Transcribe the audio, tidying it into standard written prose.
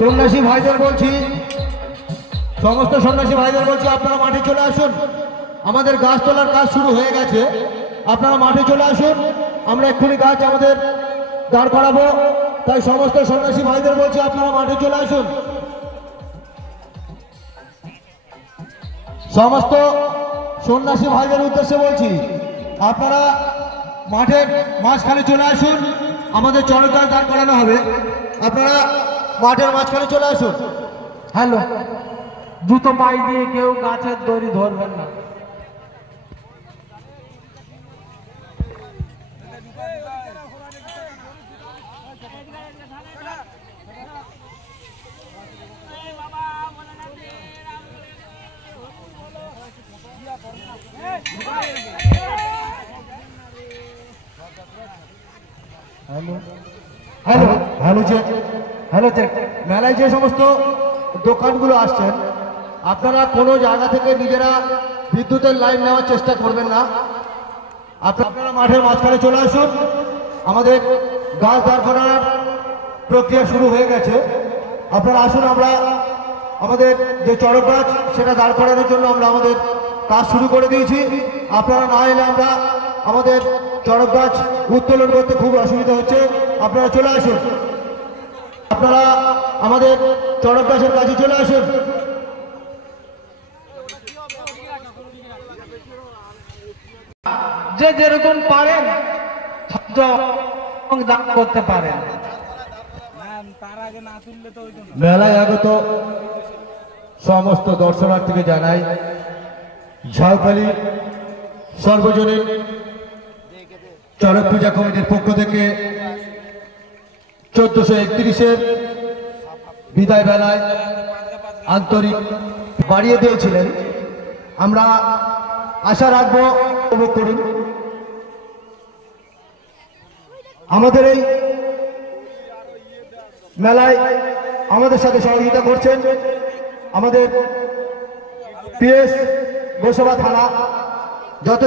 সন্ন্যাসী ভাইদের বলছি, সমস্ত সন্ন্যাসী ভাইদের বলছি আপনারা মাঠে চলে আসুন। আমাদের গাছ তোলার কাজ শুরু হয়ে গেছে, আপনারা মাঠে চলে আসুন। আমরা এক্ষুনি গাছ আমাদের দাঁড় করাবো, তাই সমস্ত সন্ন্যাসী ভাইদের বলছি আপনারা মাঠে চলে আসুন। সমস্ত সন্ন্যাসী ভাইদের উদ্দেশ্যে বলছি আপনারা মাঠের মাঝখানে চলে আসুন, আমাদের চড়ক গাছ দাঁড় করানো হবে, আপনারা মাঠের মাঝখানে চলে আসুন। হ্যালো, জুতো পায়ে দিয়ে কেউ গাছের দড়ি ধরবেন না। হ্যালো হ্যালো হ্যালো মেলায় যে সমস্ত দোকানগুলো আসছেন, আপনারা কোনো জায়গা থেকে নিজেরা বিদ্যুতের লাইন নেওয়ার চেষ্টা করবেন না। আপনারা মাঠের মাঝখানে চলে আসুন, আমাদের গাছ দাঁড় করানোর প্রক্রিয়া শুরু হয়ে গেছে। আপনারা আসুন, আমরা আমাদের যে চড়ক গাছ সেটা দাঁড় করানোর জন্য আমরা আমাদের কাজ শুরু করে দিয়েছি। আপনারা না এলে আমরা আমাদের চড়ক গাছ উত্তোলন করতে খুব অসুবিধা হচ্ছে, আপনারা চলে আসুন, আপনারা আমাদের চড়ক গাছের কাছে চলে আসুন। যে যেরকম পারেন দান করতে পারেন। মেলায় আগত সমস্ত দর্শনার্থীকে জানাই ঝাউখালী সর্বজনীন চড়ক পূজা কমিটির পক্ষ থেকে 1431-এর বিদায় বেলায় আন্তরিক বাড়িয়ে দিয়েছিলেন। আমরা আশা রাখবো উপভোগ করুন। আমাদের এই মেলায় আমাদের সাথে সহযোগিতা করছেন আমাদের পিএস গোসাবা থানা, যত